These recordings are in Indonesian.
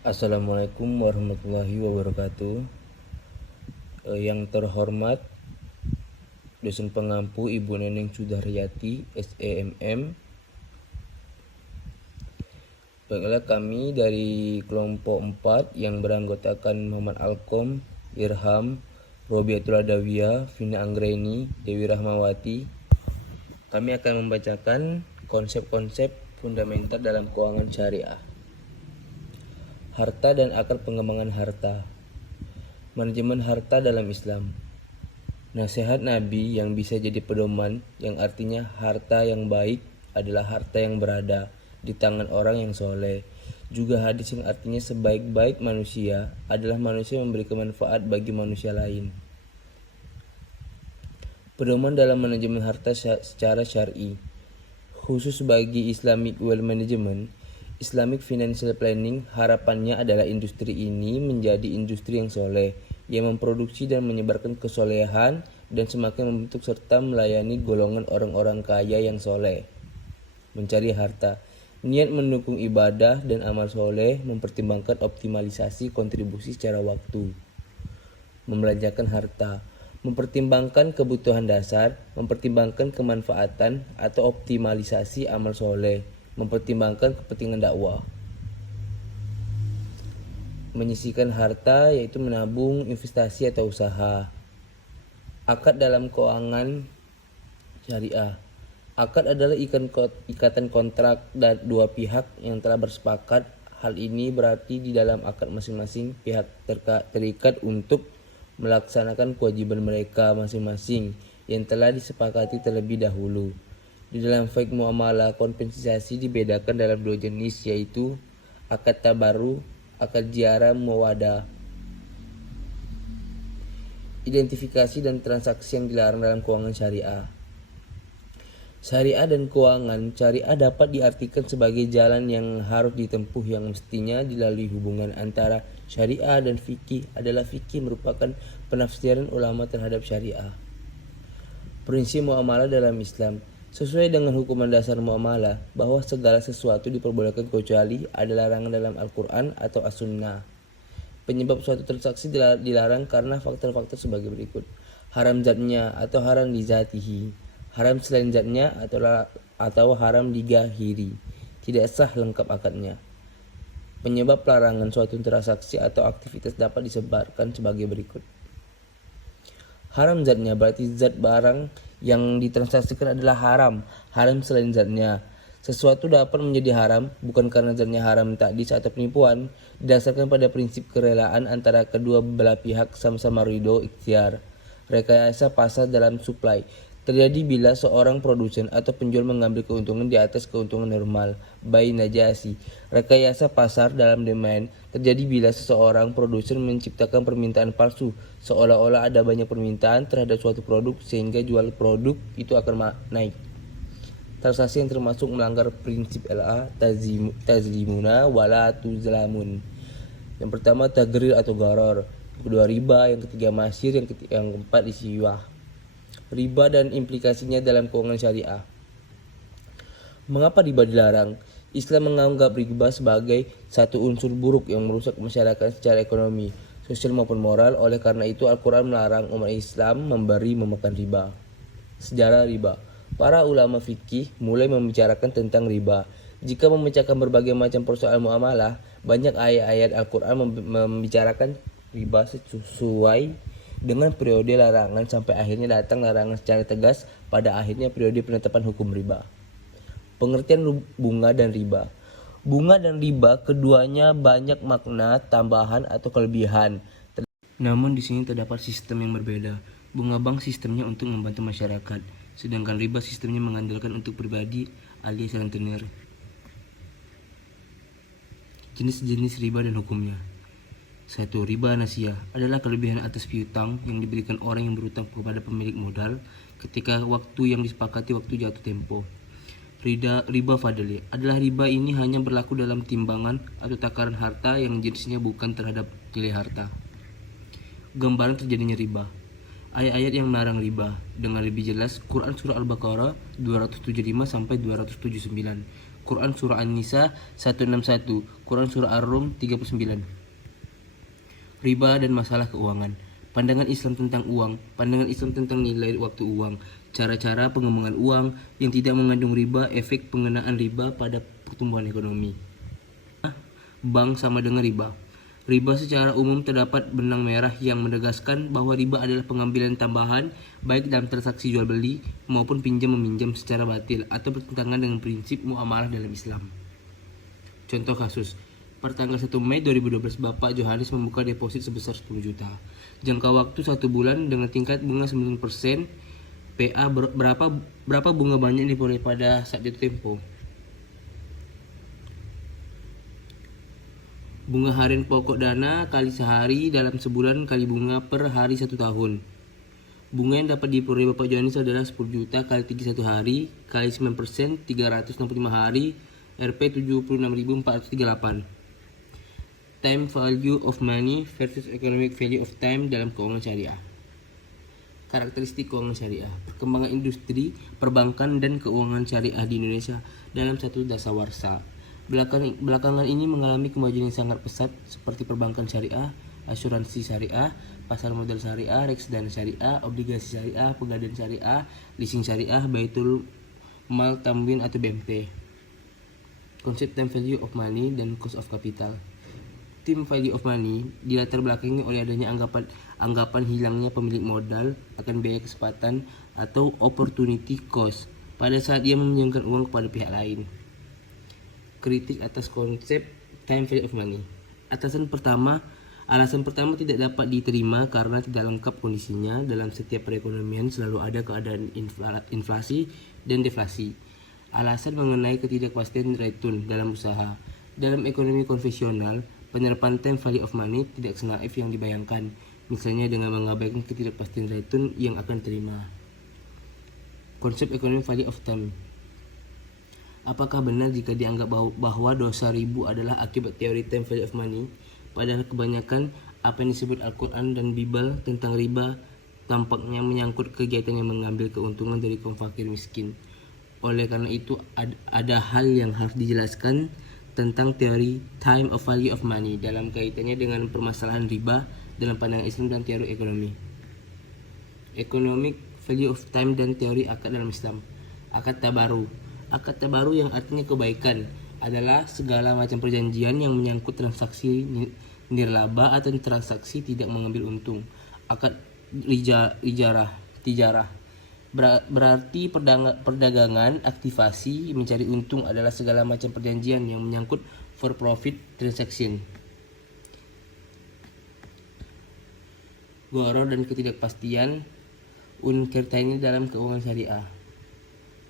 Assalamualaikum warahmatullahi wabarakatuh. Yang terhormat dosen pengampu Ibu Neneng Sudaryati SEMM. Baiklah, kami dari kelompok 4 yang beranggotakan Muhammad Alkom, Irham, Robiatul Adawiyah, Vina Anggreni, Dewi Rahmawati. Kami akan membacakan konsep-konsep fundamental dalam keuangan syariah. Harta dan akar pengembangan harta. Manajemen harta dalam Islam. Nasihat Nabi yang bisa jadi pedoman, yang artinya harta yang baik adalah harta yang berada di tangan orang yang soleh. Juga hadis yang artinya sebaik-baik manusia adalah manusia yang memberikan manfaat bagi manusia lain. Pedoman dalam manajemen harta secara syar'i. Khusus bagi Islamic Wealth Management, Islamic Financial Planning, harapannya adalah industri ini menjadi industri yang soleh, yang memproduksi dan menyebarkan kesolehan dan semakin membentuk serta melayani golongan orang-orang kaya yang soleh. Mencari harta, niat mendukung ibadah dan amal soleh, mempertimbangkan optimalisasi kontribusi secara waktu. Membelanjakan harta, mempertimbangkan kebutuhan dasar, mempertimbangkan kemanfaatan atau optimalisasi amal soleh, mempertimbangkan kepentingan dakwah. Menyisihkan harta yaitu menabung, investasi atau usaha. Akad dalam keuangan syariah. Akad adalah ikatan kontrak dan dua pihak yang telah bersepakat. Hal ini berarti di dalam akad masing-masing pihak terikat untuk melaksanakan kewajiban mereka masing-masing yang telah disepakati terlebih dahulu. Di dalam fiqh muamalah, kompensasi dibedakan dalam dua jenis, yaitu akad tabaru, akad jiara muawadah. Identifikasi dan transaksi yang dilarang dalam keuangan syariah. Syariah dan keuangan syariah dapat diartikan sebagai jalan yang harus ditempuh yang mestinya dilalui. Hubungan antara syariah dan fikih adalah fikih merupakan penafsiran ulama terhadap syariah. Prinsip muamalah dalam Islam. Sesuai dengan hukuman dasar muamalah bahwa segala sesuatu diperbolehkan kecuali ada larangan dalam Al-Quran atau As-Sunnah. Penyebab suatu transaksi dilarang karena faktor-faktor sebagai berikut. Haram zatnya atau haram li zatihi, haram selain zatnya atau haram digahiri, tidak sah lengkap akadnya. Penyebab larangan suatu transaksi atau aktivitas dapat disebarkan sebagai berikut. Haram zatnya berarti zat barang yang ditransaksikan adalah haram, haram selain zatnya. Sesuatu dapat menjadi haram bukan karena zatnya haram takdis atau penipuan, didasarkan pada prinsip kerelaan antara kedua belah pihak sama-sama ridho ikhtiar. Rekayasa pasar dalam supply terjadi bila seorang produsen atau penjual mengambil keuntungan di atas keuntungan normal, buy najasi. Rekayasa pasar dalam demand terjadi bila seseorang produsen menciptakan permintaan palsu, seolah-olah ada banyak permintaan terhadap suatu produk sehingga jual produk itu akan naik. Transaksi yang termasuk melanggar prinsip LA tazlimuna wala tuzlamun. Yang pertama tagrir atau gharar, yang kedua riba, yang ketiga masyir, yang keempat isyuah. Riba dan implikasinya dalam keuangan syariah. Mengapa riba dilarang? Islam menganggap riba sebagai satu unsur buruk yang merusak masyarakat secara ekonomi, sosial maupun moral. Oleh karena itu Al-Quran melarang umat Islam memakan riba. Sejarah riba. Para ulama fikih mulai membicarakan tentang riba. Jika memecahkan berbagai macam persoalan muamalah, banyak ayat-ayat Al-Quran membicarakan riba sesuai dengan periode larangan sampai akhirnya datang larangan secara tegas pada akhirnya periode penetapan hukum riba. Pengertian bunga dan riba. Bunga dan riba keduanya banyak makna tambahan atau kelebihan. Namun di sini terdapat sistem yang berbeda. Bunga bank sistemnya untuk membantu masyarakat, sedangkan riba sistemnya mengandalkan untuk pribadi alias rentenir. Jenis-jenis riba dan hukumnya. 1. Riba nasiyah adalah kelebihan atas piutang yang diberikan orang yang berutang kepada pemilik modal ketika waktu yang disepakati waktu jatuh tempo. Riba fadli adalah riba ini hanya berlaku dalam timbangan atau takaran harta yang jenisnya bukan terhadap nilai harta. Gambaran terjadinya riba. Ayat-ayat yang melarang riba dengan lebih jelas Quran surah Al-Baqarah 275 sampai 279, Quran surah An-Nisa 161, Quran Surah Ar-Rum 39. Riba dan masalah keuangan. Pandangan Islam tentang uang. Pandangan Islam tentang nilai waktu uang. Cara-cara pengembangan uang yang tidak mengandung riba. Efek pengenaan riba pada pertumbuhan ekonomi. Bank sama dengan riba. Riba secara umum terdapat benang merah yang menegaskan bahwa riba adalah pengambilan tambahan baik dalam transaksi jual beli maupun pinjam meminjam secara batil atau bertentangan dengan prinsip muamalah dalam Islam. Contoh kasus, pertanggal 1 Mei 2012 Bapak Johannes membuka deposit sebesar 10 juta. Jangka waktu 1 bulan dengan tingkat bunga 9%. PA berapa bunga banyak diperoleh pada saat itu tempo? Bunga harian pokok dana kali sehari dalam sebulan kali bunga per hari 1 tahun. Bunga yang dapat diperoleh Bapak Johannes adalah 10 juta kali 31 hari kali 9%, 365 hari, Rp 76.438. Time value of money versus economic value of time dalam keuangan syariah. Karakteristik keuangan syariah. Perkembangan industri, perbankan, dan keuangan syariah di Indonesia dalam satu dasawarsa. Belakangan ini mengalami kemajuan yang sangat pesat seperti perbankan syariah, asuransi syariah, pasar modal syariah, reksadana syariah, obligasi syariah, pegadaian syariah, leasing syariah, baitul mal tamwin atau BMT. Konsep time value of money dan cost of capital. Time value of money dilatar belakangi oleh adanya anggapan hilangnya pemilik modal akan biaya kesempatan atau opportunity cost pada saat dia meminjamkan uang kepada pihak lain. Kritik atas konsep time value of money. Alasan pertama tidak dapat diterima karena tidak lengkap kondisinya. Dalam setiap perekonomian selalu ada keadaan inflasi dan deflasi. Alasan mengenai ketidakpastian return dalam usaha. Dalam ekonomi konvensional, penerapan time value of money tidak senaif yang dibayangkan, misalnya dengan mengabaikan ketidakpastian return yang akan diterima. Konsep ekonomi value of time. Apakah benar jika dianggap bahwa dosa ribu adalah akibat teori time value of money? Padahal kebanyakan apa yang disebut Al-Quran dan Bible tentang riba tampaknya menyangkut kegiatan yang mengambil keuntungan dari kaum fakir miskin. Oleh karena itu ada hal yang harus dijelaskan tentang teori time of value of money dalam kaitannya dengan permasalahan riba dalam pandangan Islam dan teori ekonomi. Economic value of time dan teori akad dalam Islam. Akad tabaru. Akad tabaru yang artinya kebaikan adalah segala macam perjanjian yang menyangkut transaksi nirlaba atau transaksi tidak mengambil untung. Akad tijarah berarti perdagangan, aktivasi, mencari untung adalah segala macam perjanjian yang menyangkut for profit transaction. Gharar dan ketidakpastian uncertainty dalam keuangan syariah.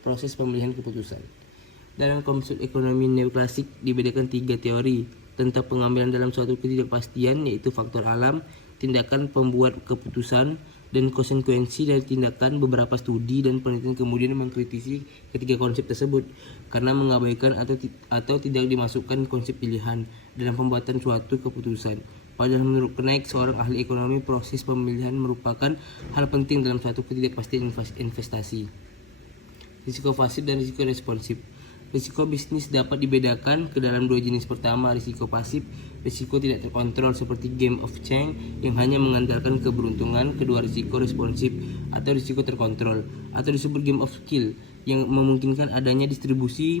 Proses pemilihan keputusan. Dalam konsep ekonomi neoklasik dibedakan 3 teori tentang pengambilan dalam suatu ketidakpastian, yaitu faktor alam, tindakan pembuat keputusan, dan konsekuensi dari tindakan. Beberapa studi dan penelitian kemudian mengkritisi ketiga konsep tersebut karena mengabaikan atau tidak dimasukkan konsep pilihan dalam pembuatan suatu keputusan. Padahal menurut Knight, seorang ahli ekonomi, proses pemilihan merupakan hal penting dalam suatu ketidakpastian investasi. Risiko pasif dan risiko responsif. Risiko bisnis dapat dibedakan ke dalam 2 jenis. Pertama, risiko pasif, risiko tidak terkontrol seperti game of chance yang hanya mengandalkan keberuntungan. Kedua, risiko responsif atau risiko terkontrol atau disebut game of skill yang memungkinkan adanya distribusi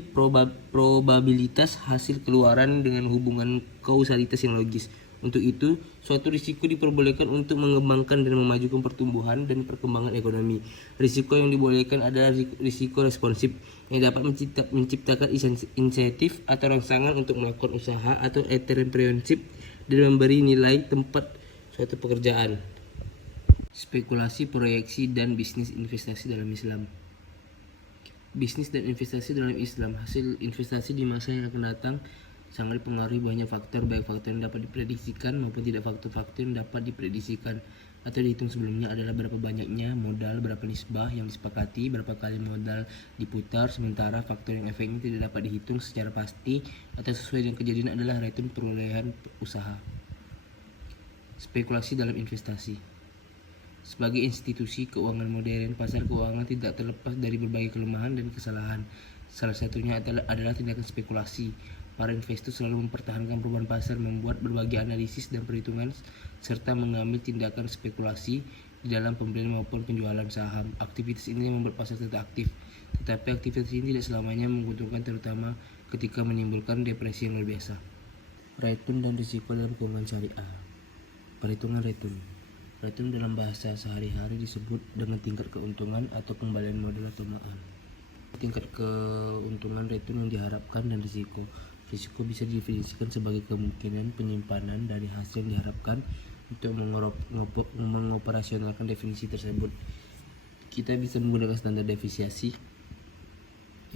probabilitas hasil keluaran dengan hubungan kausalitas yang logis. Untuk itu, suatu risiko diperbolehkan untuk mengembangkan dan memajukan pertumbuhan dan perkembangan ekonomi. Risiko yang dibolehkan adalah risiko responsif yang dapat menciptakan insentif atau rangsangan untuk melakukan usaha atau entrepreneurship dan memberi nilai tempat suatu pekerjaan. Spekulasi, proyeksi, dan bisnis investasi dalam Islam. Bisnis dan investasi dalam Islam. Hasil investasi di masa yang akan datang sangat dipengaruhi banyak faktor, baik faktor yang dapat diprediksikan maupun tidak faktor-faktor yang dapat diprediksikan atau dihitung sebelumnya adalah berapa banyaknya modal, berapa nisbah yang disepakati, berapa kali modal diputar, sementara faktor yang efeknya tidak dapat dihitung secara pasti atau sesuai dengan kejadian adalah return perolehan usaha. Spekulasi dalam investasi. Sebagai institusi keuangan modern, pasar keuangan tidak terlepas dari berbagai kelemahan dan kesalahan. Salah satunya adalah tindakan spekulasi. Para investor selalu mempertahankan perubahan pasar, membuat berbagai analisis dan perhitungan, serta mengambil tindakan spekulasi di dalam pembelian maupun penjualan saham. Aktivitas ini membuat pasar tetap aktif, tetapi aktivitas ini tidak selamanya menguntungkan, terutama ketika menimbulkan depresi yang luar biasa. Return dan risiko dalam keuangan syariah. Perhitungan return. Return dalam bahasa sehari-hari disebut dengan tingkat keuntungan atau kembalian modal atau MAAN. Tingkat keuntungan return yang diharapkan dan risiko. Risiko bisa didefinisikan sebagai kemungkinan penyimpanan dari hasil yang diharapkan. Untuk mengoperasionalkan definisi tersebut, kita bisa menggunakan standar deviasi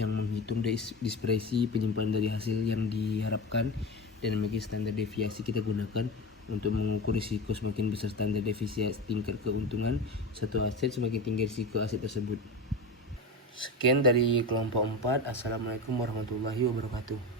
yang menghitung dispersi penyimpanan dari hasil yang diharapkan, dan memiliki standar deviasi kita gunakan untuk mengukur risiko. Semakin besar standar deviasi tingkat keuntungan satu aset, semakin tinggi risiko aset tersebut. Sekian dari kelompok 4. Assalamualaikum warahmatullahi wabarakatuh.